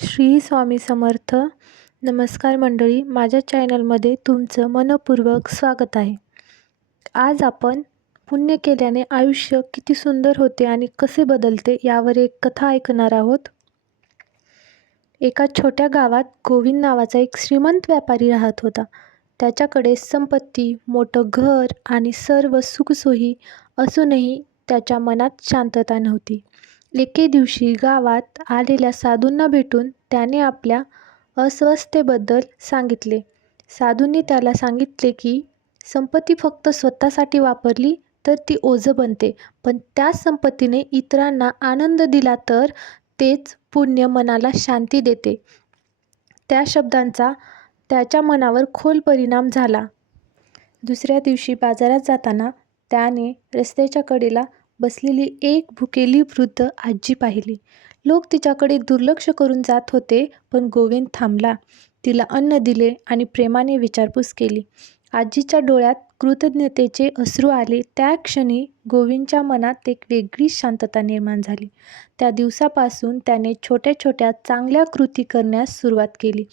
श्री स्वामी समर्थ. नमस्कार मंडळी, माझ्या चॅनलमध्ये तुमचं मनपूर्वक स्वागत आहे. आज आपण पुण्य केल्याने आयुष्य किती सुंदर होते आणि कसे बदलते यावर एक कथा ऐकणार आहोत. एका छोट्या गावात गोविंद नावाचा एक श्रीमंत व्यापारी राहत होता. त्याच्याकडे संपत्ती, मोठं घर आणि सर्व सुखसोयी असूनही त्याच्या मनात शांतता नव्हती. एके दिवशी गावात आलेल्या साधूंना भेटून त्याने आपल्या अस्वस्थतेबद्दल सांगितले. साधूंनी त्याला सांगितले की संपत्ती फक्त स्वतःसाठी वापरली तर ती ओझं बनते, पण त्याच संपत्तीने इतरांना आनंद दिला तर तेच पुण्य मनाला शांती देते. त्या शब्दांचा त्याच्या मनावर खोल परिणाम झाला. दुसऱ्या दिवशी बाजारात जाताना त्याने रस्त्याच्या कडेला बसलेली एक भुकेली वृद्ध आजी पाहिली. लोक तिच्याकडे दुर्लक्ष करून जात होते, पण गोविंद थांबला. तिला अन्न दिले आणि प्रेमाने विचारपूस केली. आजीच्या डोळ्यात कृतज्ञतेचे अश्रू आले. त्या क्षणी गोविंदच्या मनात एक वेगळी शांतता निर्माण झाली. त्या दिवसापासून त्याने छोट्या छोट्या चांगल्या कृती करण्यास सुरुवात केली.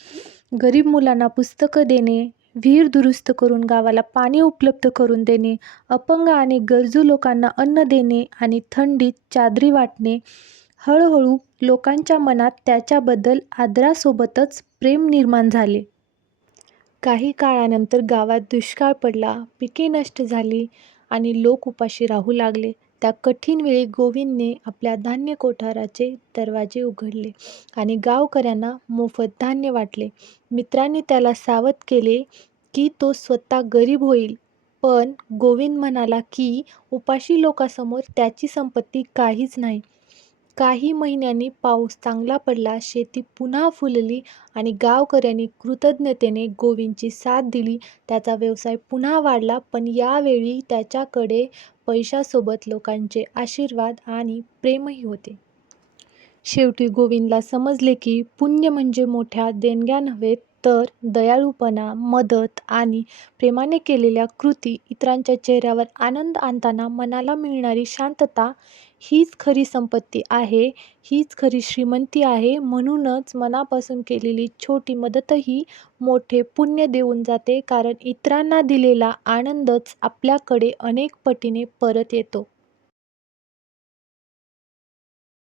गरीब मुलांना पुस्तकं देणे, विहीर दुरुस्त करून गावाला पाणी उपलब्ध करून देणे, अपंग आणि गरजू लोकांना अन्न देणे आणि थंडीत चादरी वाटणे. हळूहळू लोकांच्या मनात त्याच्याबद्दल आदरासोबतच प्रेम निर्माण झाले. काही काळानंतर गावात दुष्काळ पडला, पिके नष्ट झाली आणि लोक उपाशी राहू लागले. त्या कठीण वेळी गोविंदने आपल्या धान्य कोठाराचे दरवाजे उघडले आणि गावकऱ्यांना मोफत धान्य वाटले. मित्रांनी त्याला सावध केले की तो स्वतः गरीब होईल, पण गोविंद म्हणाला की उपाशी लोकांसमोर त्याची संपत्ती काहीच नाही. काही महिन्यांनी पाऊस चांगला पडला, शेती पुन्हा फुलली आणि गावकऱ्यांनी कृतज्ञतेने गोविंदची साथ दिली. त्याचा व्यवसाय पुन्हा वाढला, पण यावेळी त्याच्याकडे पैशासोबत लोकांचे आशीर्वाद आणि प्रेमही होते. शेवटी गोविंदला समजले की पुण्य म्हणजे मोठ्या देणग्या नव्हे, तर दयाळूपणा, मदत आणि प्रेमाने केलेल्या कृती. इतरांच्या चेहऱ्यावर आनंद आणताना मनाला मिळणारी शांतता हीच खरी संपत्ती आहे, हीच खरी श्रीमंती आहे. म्हणूनच मनापासून केलेली छोटी मदतही मोठे पुण्य देऊन जाते, कारण इतरांना दिलेला आनंदच आपल्याकडे अनेक पटीने परत येतो.